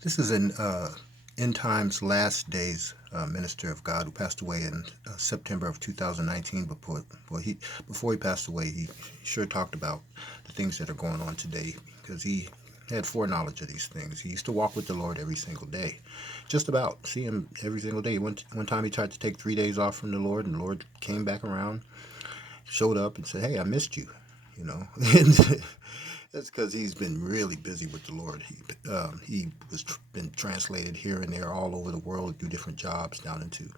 This is an end times, last days minister of God who passed away in September of 2019. Before he passed away, he sure talked about the things that are going on today because he had foreknowledge of these things. He used to walk with the Lord every single day, just about see him every single day. One time he tried to take 3 days off from the Lord, and the Lord came back around, showed up, and said, "Hey, I missed you." You know, and that's because he's been really busy with the Lord. He was been translated here and there all over the world, do different jobs down into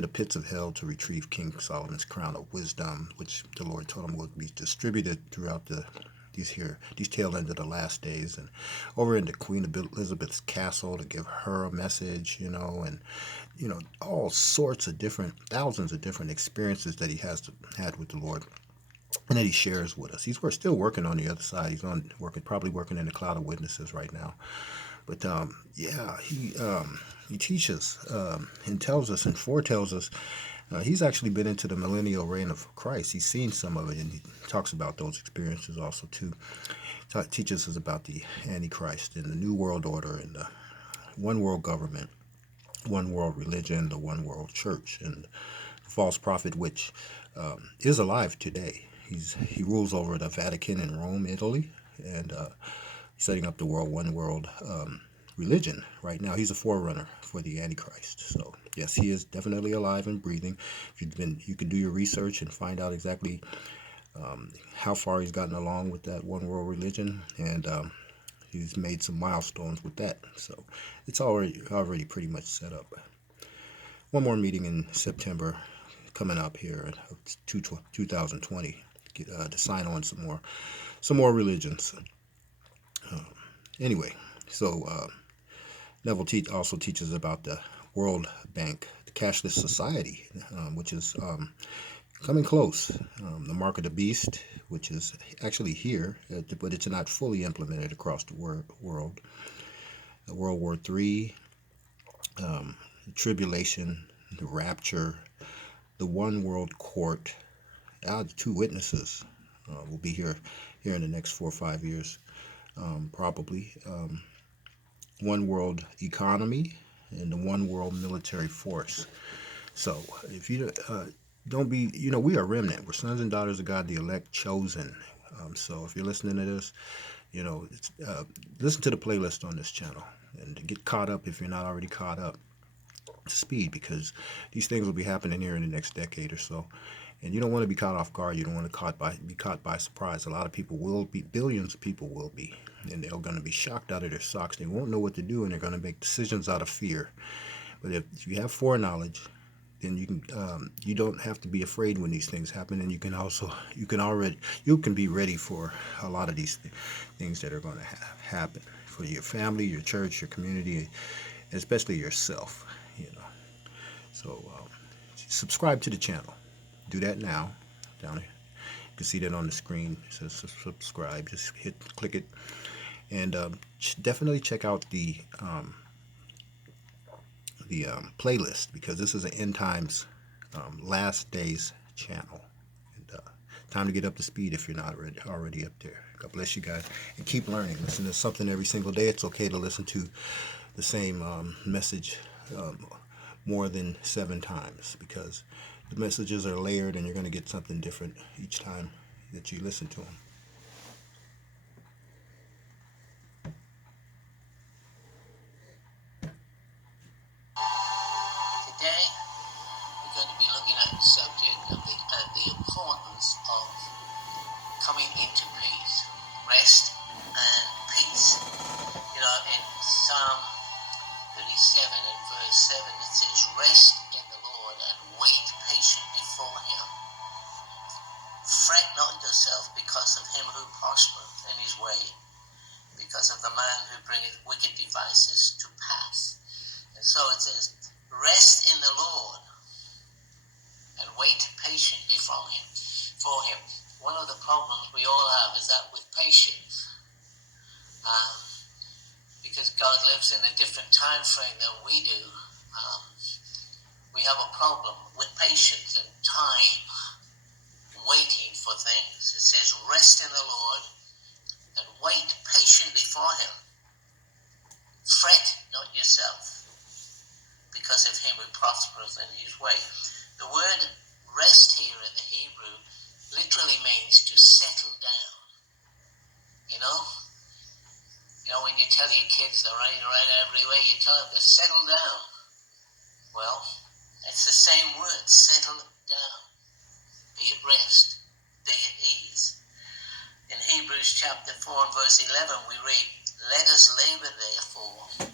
the pits of hell to retrieve King Solomon's crown of wisdom, which the Lord told him would be distributed throughout these tail end of the last days, and over into Queen Elizabeth's castle to give her a message, and all sorts of different thousands of different experiences that he had with the Lord and that he shares with us. We're still working on the other side. He's probably working in the cloud of witnesses right now. But yeah, he teaches and tells us and foretells us. He's actually been into the millennial reign of Christ. He's seen some of it, and he talks about those experiences also too. Teaches us about the Antichrist and the New World Order and the one world government, one world religion, the one world church, and the false prophet, which is alive today. He rules over the Vatican in Rome, Italy, and setting up the one world religion right now. He's a forerunner for the Antichrist. So yes, he is definitely alive and breathing. You can do your research and find out exactly how far he's gotten along with that one world religion, and he's made some milestones with that. So it's already pretty much set up. One more meeting in September coming up here in 2020 to sign on some more religions. Uh, anyway, so Neville also teaches about the World Bank, the cashless society, which is coming close. The mark of the beast, which is actually here, but it's not fully implemented across the world. World War III, the tribulation, the rapture, the one world court. The two witnesses will be here in the next 4 or 5 years, probably. One world economy and the one world military force. So if you don't be, we are remnant. We're sons and daughters of God, the elect, chosen. So if you're listening to this, listen to the playlist on this channel and get caught up if you're not already caught up to speed, because these things will be happening here in the next decade or so. And you don't want to be caught off guard. You don't want to be caught by surprise. A lot of people will be, billions of people will be, and they're going to be shocked out of their socks. They won't know what to do, and they're going to make decisions out of fear. But if you have foreknowledge, then you don't have to be afraid when these things happen, and you can be ready for a lot of these things that are going to happen for your family, your church, your community, especially yourself. You know, so subscribe to the channel. Do that now. Down here, you can see that on the screen. It says subscribe. Just click it, and definitely check out the playlist, because this is an end times last days channel. And time to get up to speed if you're not already up there. God bless you guys, and keep learning. Listen to something every single day. It's okay to listen to the same message more than 7 times, because the messages are layered and you're going to get something different each time that you listen to them. Today, we're going to be looking at the subject of the importance of coming into peace, rest and peace. In Psalm 37 and verse 7, it says, "Rest in the Lord and wait patiently for him. Fret not yourself because of him who prospereth in his way, because of the man who bringeth wicked devices to pass." And so it says, rest in the Lord and wait patiently for him. One of the problems we all have is that with patience, because God lives in a different time frame than we do, we have a problem with patience and time, waiting for things. It says, rest in the Lord and wait patiently for him. Fret You know, when you tell your kids they're running around everywhere, you tell them to settle down. Well, it's the same word, settle down. Be at rest. Be at ease. In Hebrews chapter 4 and verse 11 we read, let us labor therefore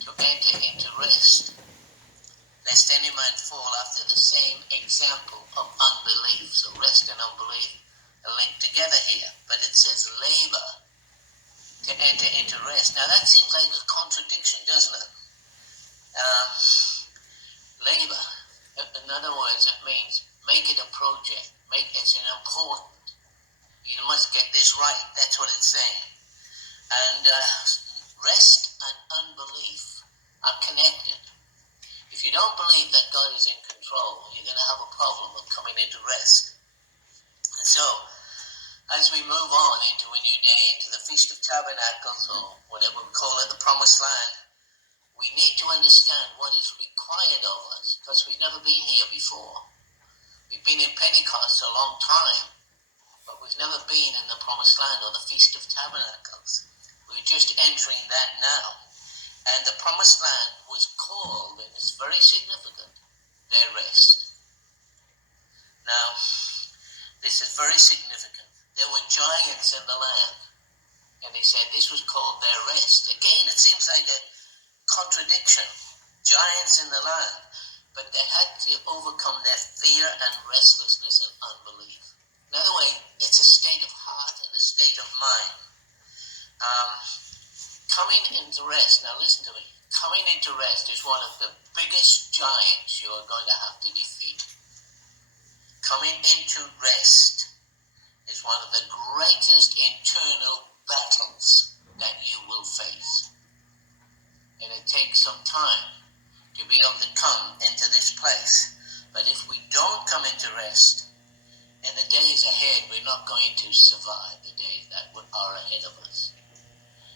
to enter into rest, lest any man fall after the same example of unbelief. So rest and unbelief are linked together here, but it says labor to enter into rest. Now that seems like a contradiction, doesn't it? Labor, in other words, it means make it a project, it's an important. You must get this right. That's what it's saying. And rest and unbelief are connected. If you don't believe that God is in control, you're going to have a problem of coming into rest. And so, as we move on into a new day, into the Feast of Tabernacles, or whatever we call it, the Promised Land, we need to understand what is required of us, because we've never been here before. We've been in Pentecost a long time, but we've never been in the Promised Land or the Feast of Tabernacles. We're just entering that now. And the Promised Land was called, and it's very significant, their rest. Now, this is very significant. There were giants in the land, and he said this was called their rest. Again, it seems like a contradiction. Giants in the land, but they had to overcome their fear and restlessness and unbelief. In other words, it's a state of heart and a state of mind. Coming into rest, now listen to me, coming into rest is one of the biggest giants you are going to have to defeat. Coming into rest is one of the greatest internal battles that you will face. And it takes some time to be able to come into this place. But if we don't come into rest, in the days ahead, we're not going to survive the days that are ahead of us.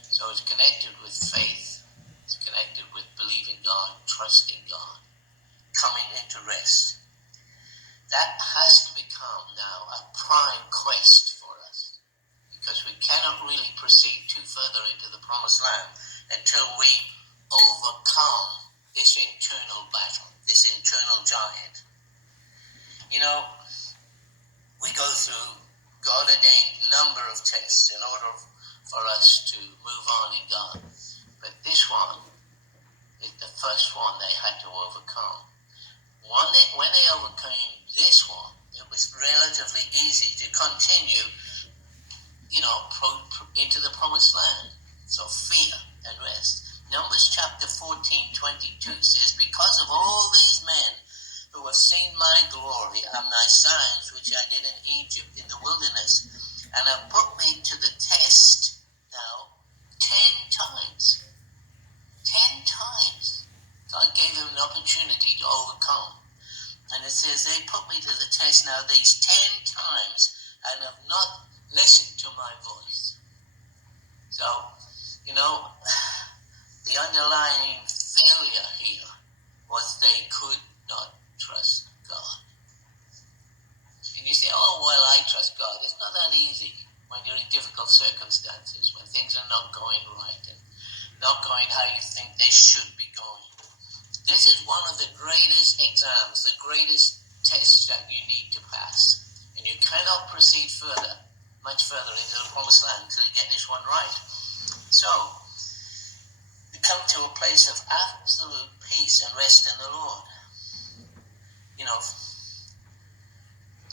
So it's connected with faith. It's connected with believing God, trusting God, coming into rest. That has to become now a prime quest for us, because we cannot really proceed too further into the Promised Land until we overcome this internal battle, this internal giant. You know, we go through God-ordained number of tests in order for us to move on in God. But this one is the first one they had to overcome. When they overcame this one, it was relatively easy to continue, into the Promised Land. So fear and rest. Numbers chapter 14:22 says, because of all these men who have seen my glory and my signs which I did in Egypt in the wilderness, and have put me to the test now 10 times. 10 times. God gave him an opportunity to overcome. And it says they put me to the test now these 10 times and have not listened to my voice. So, the underlying failure here was they could not trust God. And you say, oh, well, I trust God. It's not that easy when you're in difficult circumstances, when things are not going right and not going how you think they should be going. This is one of the greatest exams, the greatest tests that you need to pass. And you cannot proceed much further into the Promised Land until you get this one right. So, you come to a place of absolute peace and rest in the Lord.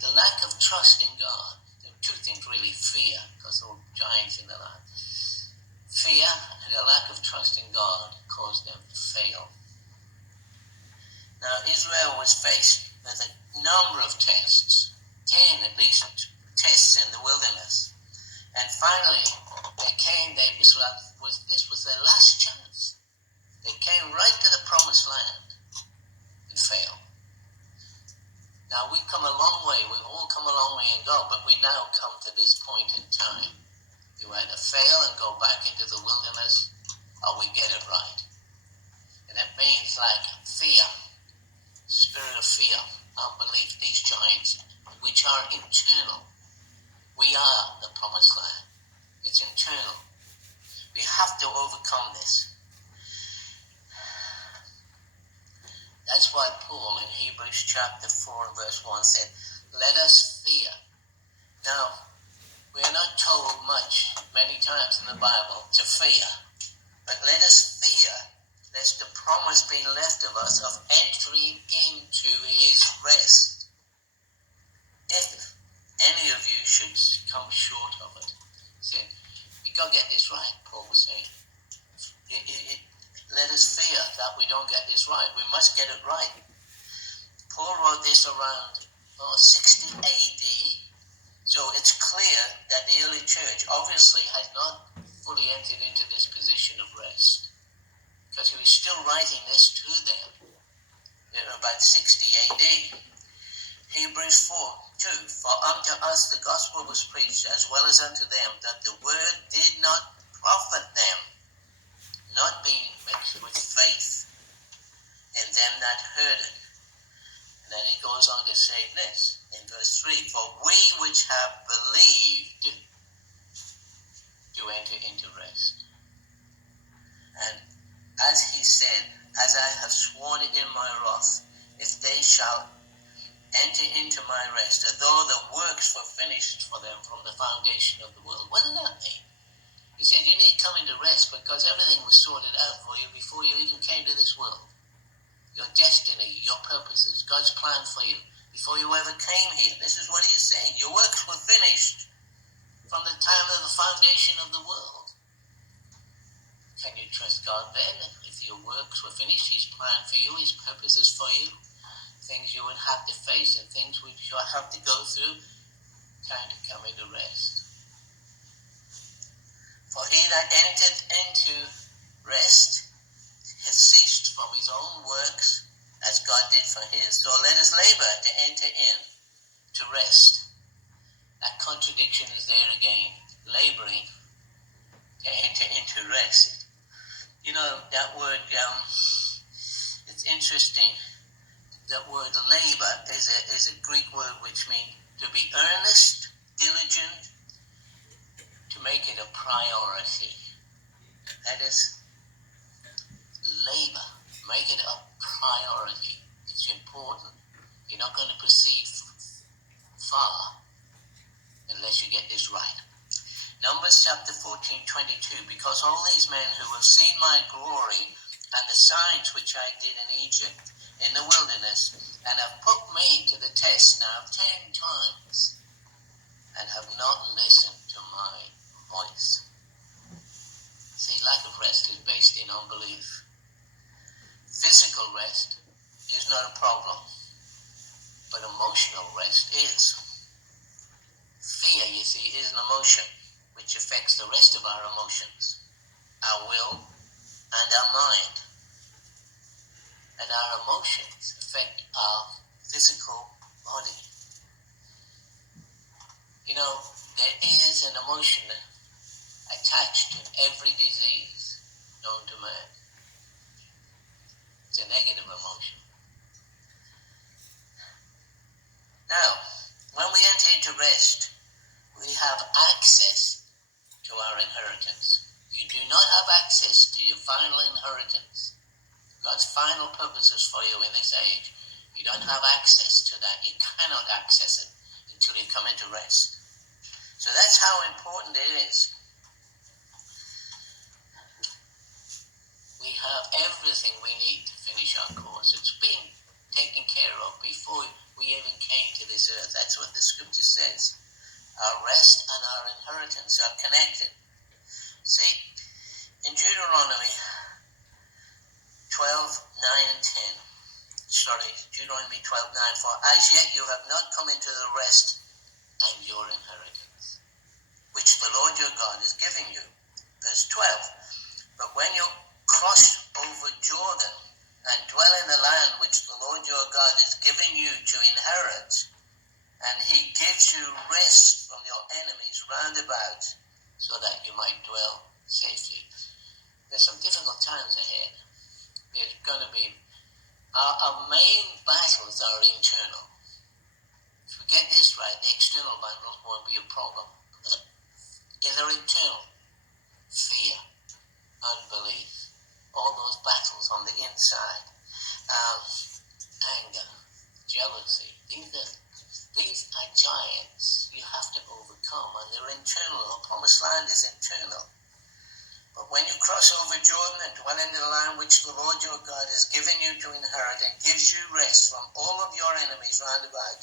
The lack of trust in God. There are two things really: fear, because there were giants in the land. Fear and a lack of trust in God caused them to fail. Now, Israel was faced with a number of tests, 10 at least tests in the wilderness. And finally, this was their last chance. They came right to the Promised Land and failed. Now, we've come a long way. We've all come a long way in God, but we now come to this point in time. You either fail and go back into the wilderness, overcome this. That's why Paul in Hebrews chapter 4 and verse 1 said, let us fear. Now, we are not told many times in the Bible, to fear. But let us fear, lest the promise be left of us of entering into his rest. If any of you should come short of it. See, you got to get this right, Paul was saying. Let us fear that we don't get this right. We must get it right. Paul wrote this around 60 AD. So it's clear that the early church obviously had not fully entered into this position of rest, because he was still writing this to them in about 60 AD. Hebrews 4:2, for unto us the gospel was preached as well as unto them, that the word did not profit them, not being mixed with faith in them that heard it. And then he goes on to say this in verse 3, for we which have believed do enter into rest. And as he said, as I have sworn it in my wrath, if they shall enter into my rest, although the works were finished for them from the foundation of the world. What did that mean? He said you need to come into rest because everything was sorted out for you before you even came to this world. Your destiny, your purposes, God's plan for you, before you ever came here. This is what he is saying. Your works were finished from the time of the foundation of the world. Can you trust God then? If your works were finished, his plan for you, his purposes for you, things you would have to face and things which you have to go through, time to come into rest. For he that entered into rest has ceased from his own works as God did for his. So let us labor to enter in to rest. That contradiction is there again. Laboring to enter into rest. You know, that word, it's interesting. That word labor is a Greek word which means to be earnest, diligent, to make it a priority. That is labor. Make it a priority. It's important. You're not going to proceed far unless you get this right. Numbers chapter 14:22, because all these men who have seen my glory and the signs which I did in Egypt, in the wilderness, and have put me to the test now 10 times, and have not listened to my voice. See, lack of rest is based in unbelief. Physical rest is not a problem, but emotional rest is. Fear, you see, is an emotion which affects the rest of our emotions, our will and our mind. And our emotions affect our physical body. You know, there is an emotion attached to every disease known to man. It's a negative emotion. Now, when we enter into rest, we have access to our inheritance. You do not have access to your final inheritance, God's final purposes for you in this age. You don't have access to that. You cannot access it until you come into rest. So that's how important it is. We have everything we need to finish our course. It's been taken care of before we even came to this earth. That's what the scripture says. Our rest and our inheritance are connected. See, in Deuteronomy 12:9 and 10, Deuteronomy 12:9, for as yet you have not come into the rest and your inheritance, which the Lord your God is giving you. Verse 12, but when you cross over Jordan and dwell in the land which the Lord your God is giving you to inherit, and he gives you rest from your enemies round about, so that you might dwell safely. There's some difficult times ahead. There's going to be, our main battles are internal. If we get this right, the external battles won't be a problem. They're internal. Fear, inside. Anger, jealousy, these are giants you have to overcome, and they're internal. The promised land is internal. But when you cross over Jordan and dwell in the land which the Lord your God has given you to inherit, and gives you rest from all of your enemies round about,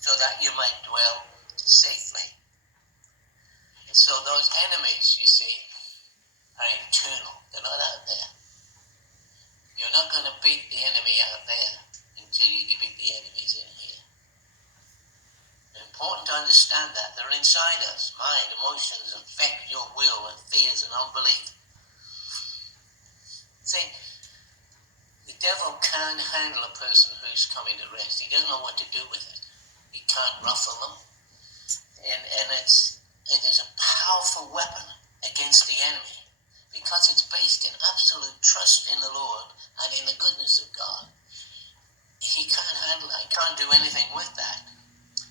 so that you might dwell safely. And so those enemies, you see, are internal. They're not out there. You're not going to beat the enemy out there until you beat the enemies in here. It's important to understand that. They're inside us. Mind, emotions affect your will and fears and unbelief. See, the devil can't handle a person who's coming to rest. He doesn't know what to do with it. He can't ruffle them. And it is a powerful weapon against the enemy, because it's based in absolute trust in the Lord and in the goodness of God. He can't handle that. He can't do anything with that.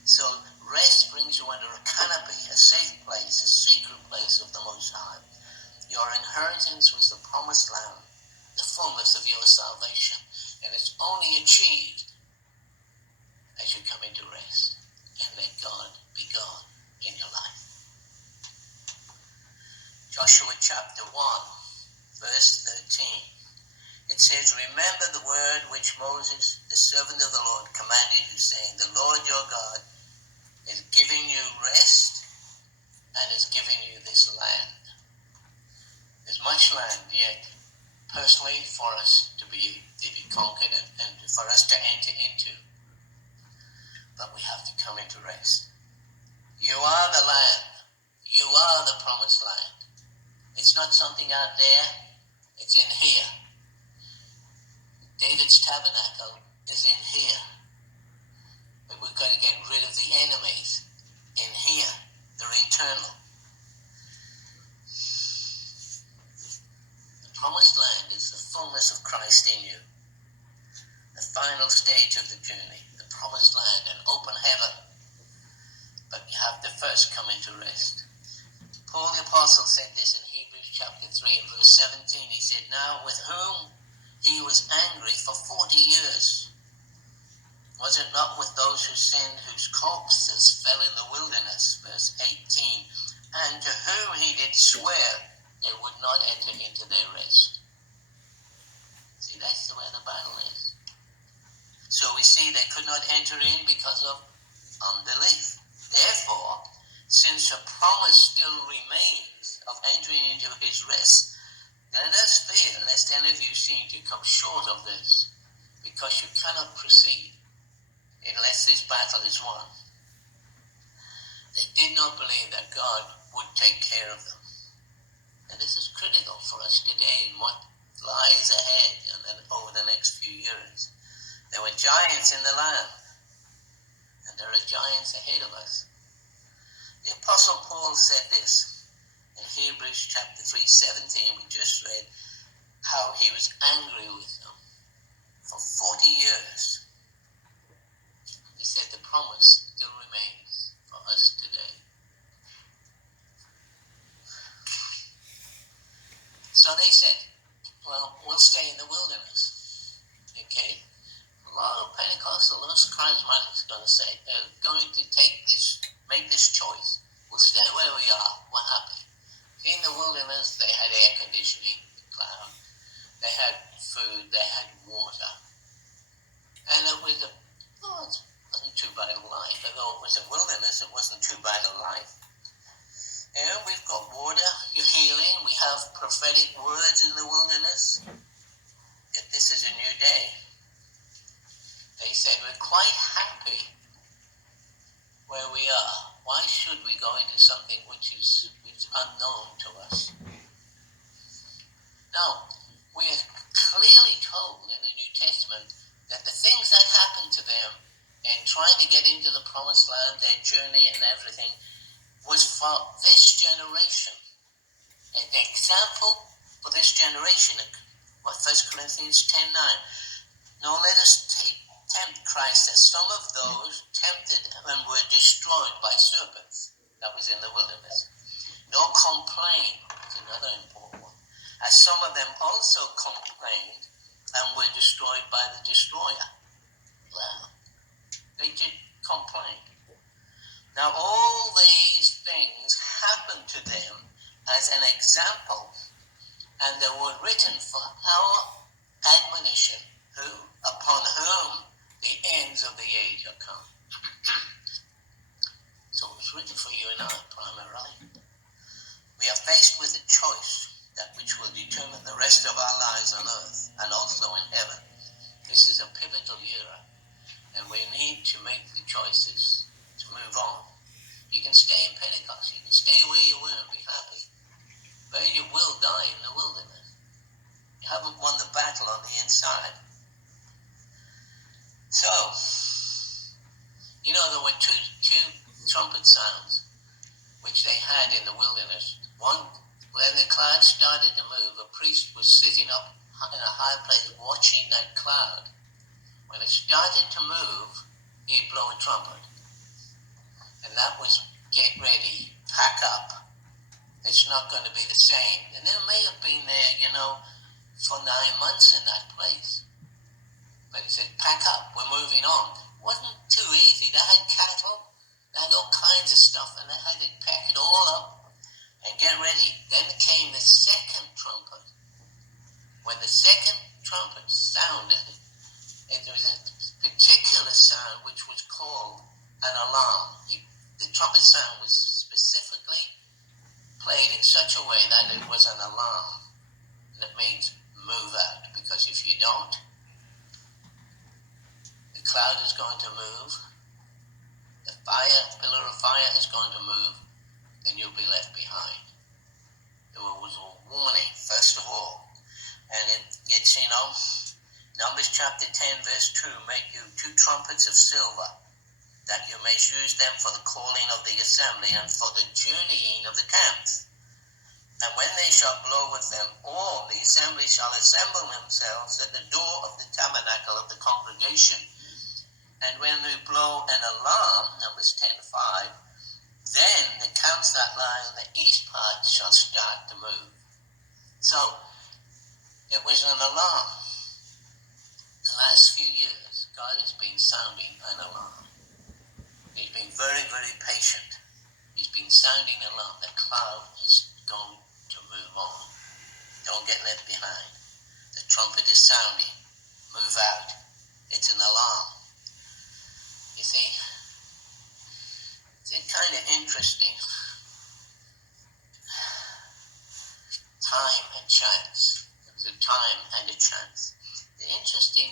So rest brings you under a canopy, a safe place, a secret place of the Most High. Your inheritance was the promised land, the fullness of your salvation. And it's only achieved as you come into rest and let God be God in your life. Joshua chapter 1, verse 13. It says, remember the word which Moses, the servant of the Lord, commanded you, saying, the Lord your God is giving you rest and is giving you this land. There's much land yet, personally, for us to be conquered and for us to enter into. But we have to come into rest. You are the land. You are the promised land. It's not something out there. It's in here. David's tabernacle is in here. But we've got to get rid of the enemies in here. They're internal. The promised land is the fullness of Christ in you. The final stage of the journey. The promised land, an open heaven. But you have to first come into rest. Paul the Apostle said this in Hebrews chapter 3 and verse 17. He said, now with whom he was angry for 40 years. Was it not with those who sinned, whose corpses fell in the wilderness? Verse 18. And to whom he did swear they would not enter into their rest. See, that's the way the battle is. So we see they could not enter in because of unbelief. Therefore, since a promise still remains of entering into his rest, let us fear lest any of you seem to come short of this, because you cannot proceed unless this battle is won. They did not believe that God would take care of them. And this is critical for us today in what lies ahead and then over the next few years. There were giants in the land, and there are giants ahead of us. The Apostle Paul said this in Hebrews chapter 3:17, we just read, how he was angry with them for 40 years. He said the promise still remains for us today. So they said, well, we'll stay in the wilderness. Okay? A lot of Pentecostal, those charismatics are going to say, they're going to make this choice. We'll stay where we are. We're happy. In the wilderness, they had air conditioning, the cloud. They had food. They had water. And it wasn't too bad a life. Although it was a wilderness, it wasn't too bad a life. And we've got water, healing. We have prophetic words in the wilderness. Yet this is a new day. They said, we're quite happy where we are. Why should we go into something which is unknown to us? Now, we are clearly told in the New Testament that the things that happened to them in trying to get into the promised land, their journey and everything, was for this generation. An example for this generation. 1 Corinthians 10:9. Nor let us tempt Christ as some of those tempted and were destroyed by serpents. That was in the wilderness. Nor complain. That's another important one. As some of them also complained and were destroyed by the destroyer. Well, they did complain. Now all these things happened to them as an example, and they were written for our admonition, upon whom the ends of the age are come. So it was written for you and I primarily. We are faced with a choice, that which will determine the rest of our lives on earth and also in heaven. This is a pivotal era, and we need to make the choices to move on. You can stay in Pentecost, you can stay where you were and be happy, but you will die in the wilderness. You haven't won the battle on the inside. So, there were two trumpet sounds which they had in the wilderness. One, when the cloud started to move, a priest was sitting up in a high place watching that cloud. When it started to move, he'd blow a trumpet. And that was, get ready, pack up. It's not going to be the same. And they may have been there, for 9 months in that place. But he said, pack up, we're moving on. It wasn't too easy. They had cattle, they had all kinds of stuff, and they had to pack it all up and get ready. Then came the second trumpet. When the second trumpet sounded, it was a particular sound which was called an alarm. The trumpet sound was specifically played in such a way that it was an alarm. That means move out, because if you don't, the cloud is going to move, the pillar of fire is going to move, and you'll be left behind. There was a warning, first of all, and it's Numbers chapter 10 verse 2, make you 2 trumpets of silver, that you may use them for the calling of the assembly and for the journeying of the camps. And when they shall blow with them, all the assembly shall assemble themselves at the door of the tabernacle of the congregation. And when they blow an alarm, Numbers 10:5, then the camps that lie on the east part shall start to move. So it was an alarm. The last few years, God has been sounding an alarm. He's been very, very patient. He's been sounding an alarm. The cloud is going to move on. Don't get left behind. The trumpet is sounding. Move out. It's an alarm. You see, it's kind of interesting. Time and chance. There's a time and a chance. The interesting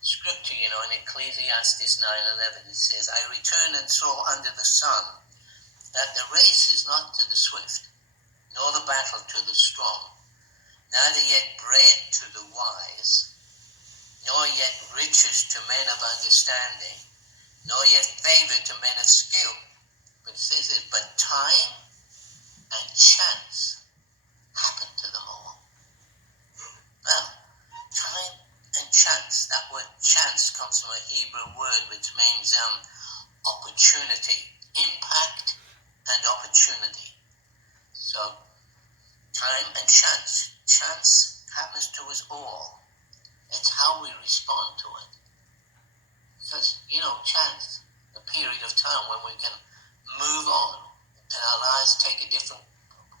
scripture, in Ecclesiastes 9:11, it says, I returned and saw under the sun that the race is not to the swift, nor the battle to the strong, neither yet bread to the wise, nor yet riches to men of understanding, nor yet favor to men of skill. But it says this, but time and chance happen to them all. Now, time and chance, that word chance comes from a Hebrew word which means opportunity, impact and opportunity. So, time and chance. Chance happens to us all. It's how we respond to it. Because, chance, a period of time when we can move on and our lives take a different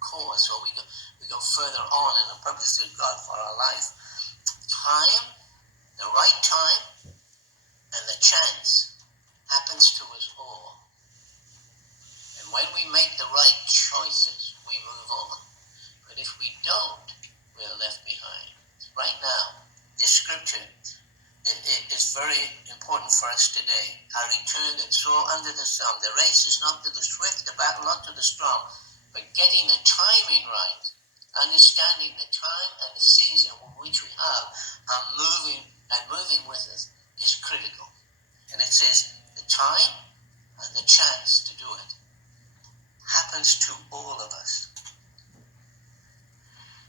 course, or we go further on in the purpose of God for our life. Time, the right time, and the chance happens to us all. And when we make the right choices, we move on. But if we don't, we're left behind. Right now, this scripture is very important for us today. I returned and saw under the sun. The race is not to the swift, the battle not to the strong, but getting the timing right, understanding the time and the season in which we have, and moving with us is critical. And it says the time and the chance to do it happens to all of us.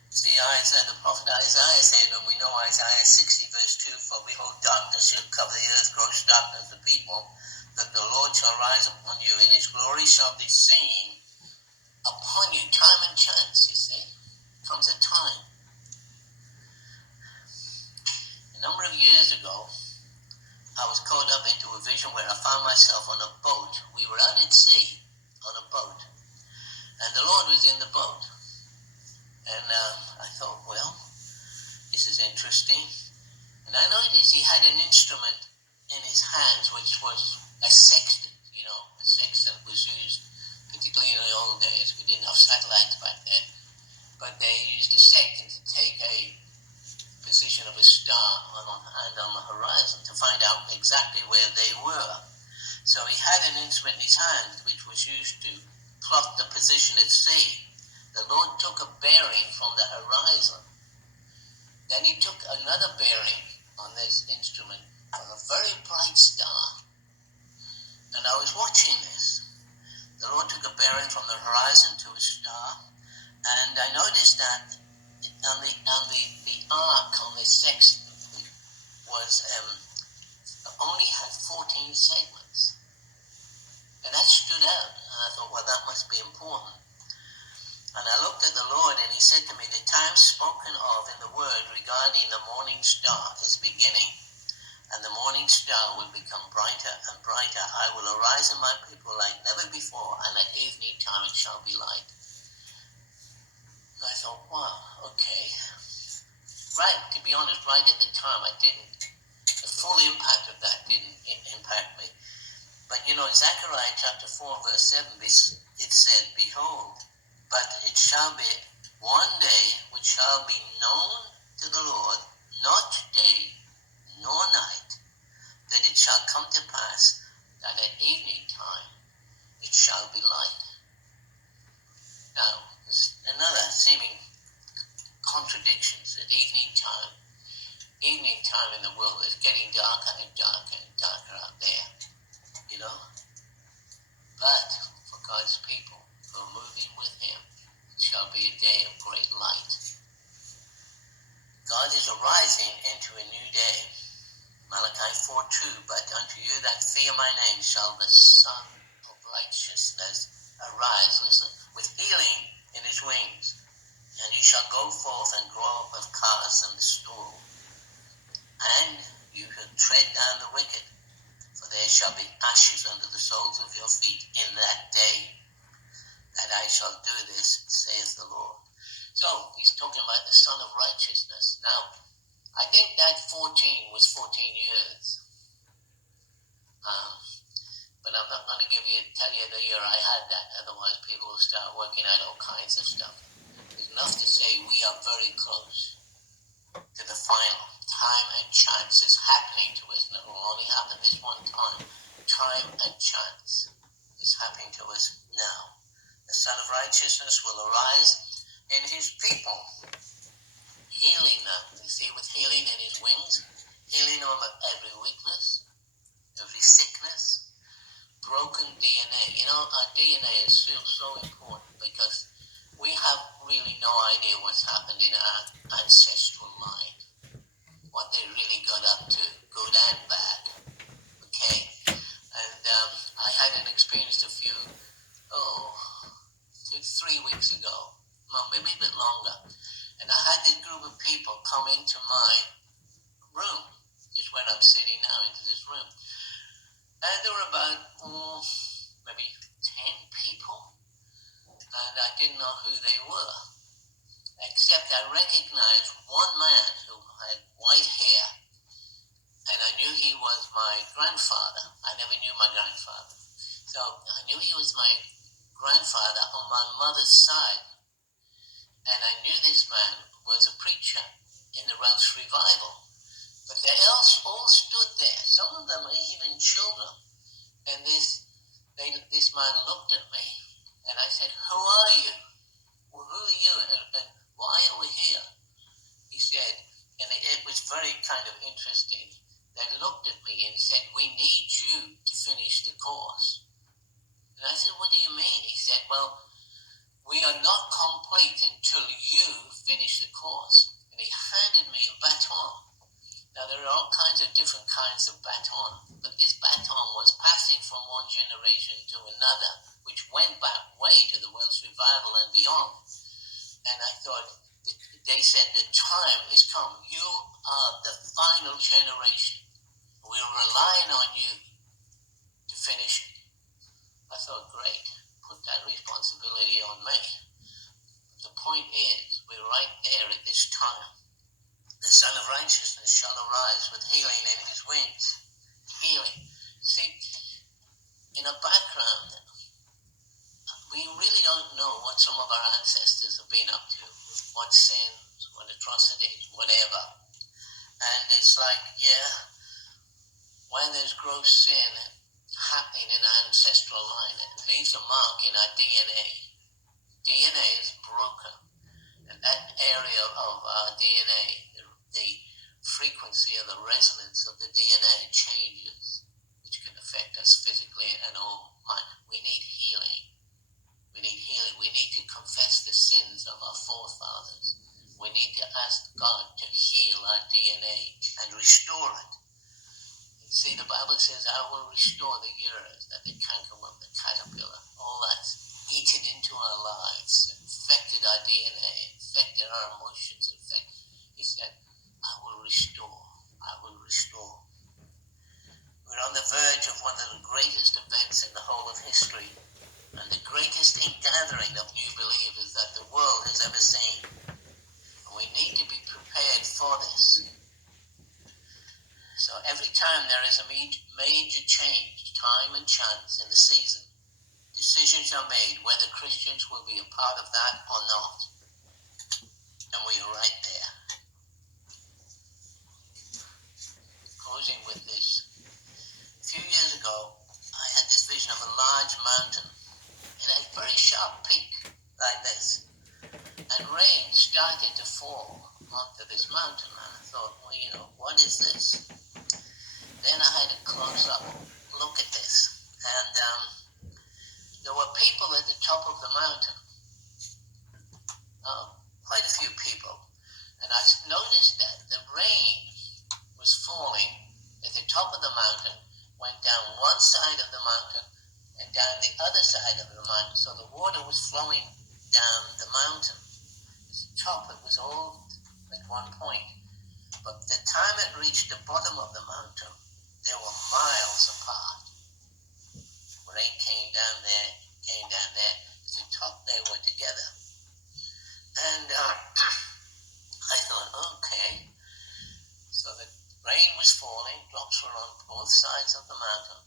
See, the prophet Isaiah said, and we know Isaiah 60 verse 2, for behold, darkness shall cover the earth, gross darkness the people, that the Lord shall rise upon you, and his glory shall be seen upon you. Time and chance, you see, comes a time. myself on a boat. We were out at sea on a boat, and the Lord was in the boat. And I thought, well, this is interesting. And I noticed he had an instrument in his hands, which was a sextant. A sextant was used, particularly in the old days. We didn't have satellites back then, but they used a sextant to take a position of a star on the horizon to find out exactly where they were. So he had an instrument in his hand which was used to plot the position at sea. The Lord took a bearing from the horizon. Then he took another bearing on this instrument of a very bright star. And I was watching this. The Lord took a bearing from the horizon to a star, and I noticed that on the arc on the sextant was only had 14 segments, and that stood out. And I thought, well, that must be important. And I looked at the Lord, and He said to me, "The time spoken of in the Word regarding the morning star is beginning, and the morning star will become brighter and brighter. I will arise in my people like never before, and at evening time it shall be light." And I thought, wow, okay. Right, to be honest, right at the time, the full impact of that didn't impact me. But in Zechariah chapter 4, verse 7, it said, "Behold, but it shall be one day which shall be known to the Lord, not day nor night, that it shall come to pass that at evening time it shall be light." Now, there's another seeming contradictions at evening time. Evening time in the world is getting darker and darker and darker out there, But for God's people who are moving with Him, it shall be a day of great light. God is arising into a new day. Malachi 4:2, "But unto you that fear my name shall the Son of Righteousness arise," listen, "with healing in His wings. And you shall go forth and grow up of calves and the stool. And you shall tread down the wicked, for there shall be ashes under the soles of your feet in that day, that I shall do this, saith the Lord." So he's talking about the Son of Righteousness. Now, I think that 14 was 14 years. But I'm not going to tell you the year I had that, otherwise people will start working out all kinds of stuff. There's enough to say we are very close to the final. Time and chance is happening to us, and it will only happen this one time. Time and chance is happening to us now. The Son of Righteousness will arise in His people, healing them. You see, with healing in His wings, healing them of every weakness, every sickness, broken DNA. Our DNA is still so important because we have really no idea what's happened in our ancestral line, what they really got up to, good and bad. Okay? And I had an experience 3 weeks ago, well, maybe a bit longer, and I had this group of people come into my room, just where I'm sitting now, into this room. And there were about maybe 10 people, and I didn't know who they were, except I recognized one man who had white hair, and I knew he was my grandfather. I never knew my grandfather. So I knew he was my grandfather on my mother's side, and I knew this man was a preacher in the Welsh revival. But they all stood there. Some of them are even children. And this man looked at me, and I said, "Who are you? Well, who are you? And why are we here?" He said, and it was very kind of interesting. They looked at me and said, "We need you to finish the course." And I said, "What do you mean?" He said, "Well, we are not complete until you finish the course." And he handed me a baton. Now, there are all kinds of different kinds of baton, but this baton was passing from one generation to another, which went back way to the Welsh revival and beyond. And I thought, they said, "The time is come. You are the final generation. We're relying on you to finish flies with healing in his wings. Healing. See, in a background, we really don't know what some of our ancestors have been up to, what sins, what atrocities, whatever. And it's like, yeah, when there's gross sin happening in our ancestral line, it leaves a mark in our DNA. DNA is broken. And that area of our DNA, the frequency or the resonance of the DNA changes, which can affect us physically and all mind. We need healing. We need healing. We need to confess the sins of our forefathers. We need to ask God to heal our DNA and restore it. See, the Bible says, I will restore the years that the cankerworm, the caterpillar, all that's eaten into our lives, infected our DNA, infected our emotions. He said, I will restore. I will restore. We're on the verge of one of the greatest events in the whole of history, and the greatest ingathering of new believers that the world has ever seen. And we need to be prepared for this. So every time there is a major change, time and chance in the season, decisions are made whether Christians will be a part of that or not. And we are right there. Closing with this. A few years ago, I had this vision of a large mountain. It had a very sharp peak like this. And rain started to fall onto this mountain. And I thought, well, what is this? Then I had a close-up look at this. And there were people at the top of the mountain. Quite a few people. And I noticed that the rain was falling at the top of the mountain, went down one side of the mountain and down the other side of the mountain. So the water was flowing down the mountain. At the top, it was all at one point. But the time it reached the bottom of the mountain, they were miles apart. Rain came down there. At the top, they were together. And I thought, okay. So the rain was falling, drops were on both sides of the mountain.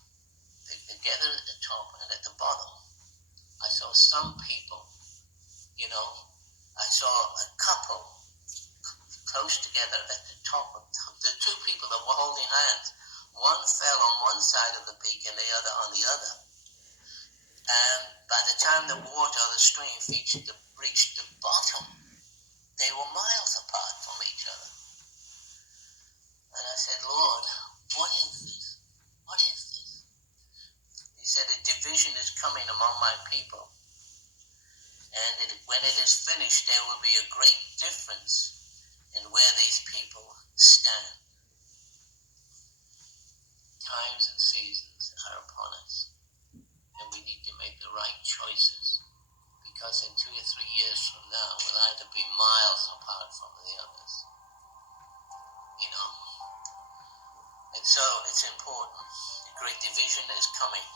They were together at the top and at the bottom. I saw some people, I saw a couple close together at the top of the two people that were holding hands. One fell on one side of the peak and the other on the other. And by the time the water, the stream reached the bottom, they were miles apart from each other. And I said, Lord, what is this? What is this? He said, a division is coming among my people. And when it is finished, there will be a great difference in where these people stand. Times and seasons are upon us, and we need to make the right choices, because in 2 or 3 years from now, we'll either be miles apart from the others, And so it's important. The great division is coming.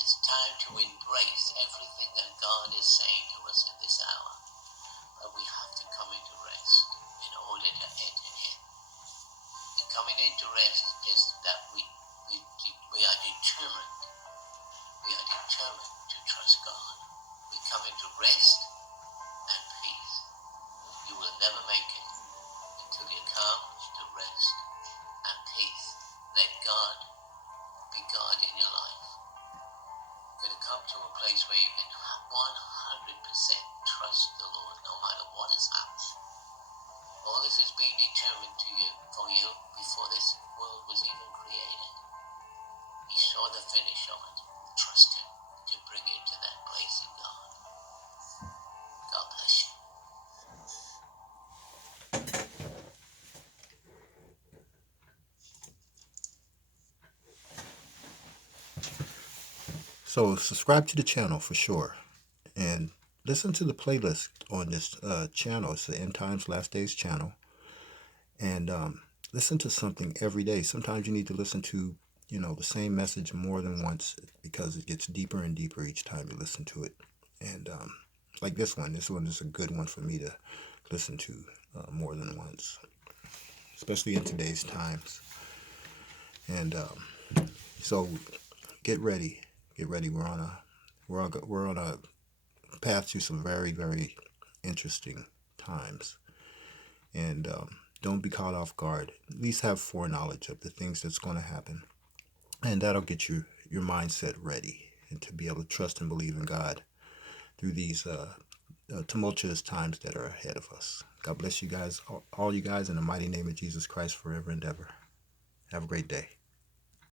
It's time to embrace everything that God is saying to us in this hour. But we have to come into rest in order to enter in. And coming into rest is that we are determined. We are determined to trust God. We come into rest and peace. You will never make it until you come to rest and peace. Let God be God in your life. You're going to come to a place where you can 100% trust the Lord no matter what is happening. All this has been determined for you before this world was even created. He saw the finish of it. Trust Him to bring you to that place in God. God bless you. So subscribe to the channel for sure, and listen to the playlist on this channel. It's the End Times Last Days channel, and listen to something every day. Sometimes you need to listen to the same message more than once, because it gets deeper and deeper each time you listen to it. And like this one is a good one for me to listen to more than once. especially in today's times. And so get ready, get ready. We're on a path to some very, very interesting times. And don't be caught off guard. At least have foreknowledge of the things that's going to happen, and that'll get your mindset ready and to be able to trust and believe in God through these tumultuous times that are ahead of us. God bless you guys, all you guys, in the mighty name of Jesus Christ, forever and ever. Have a great day.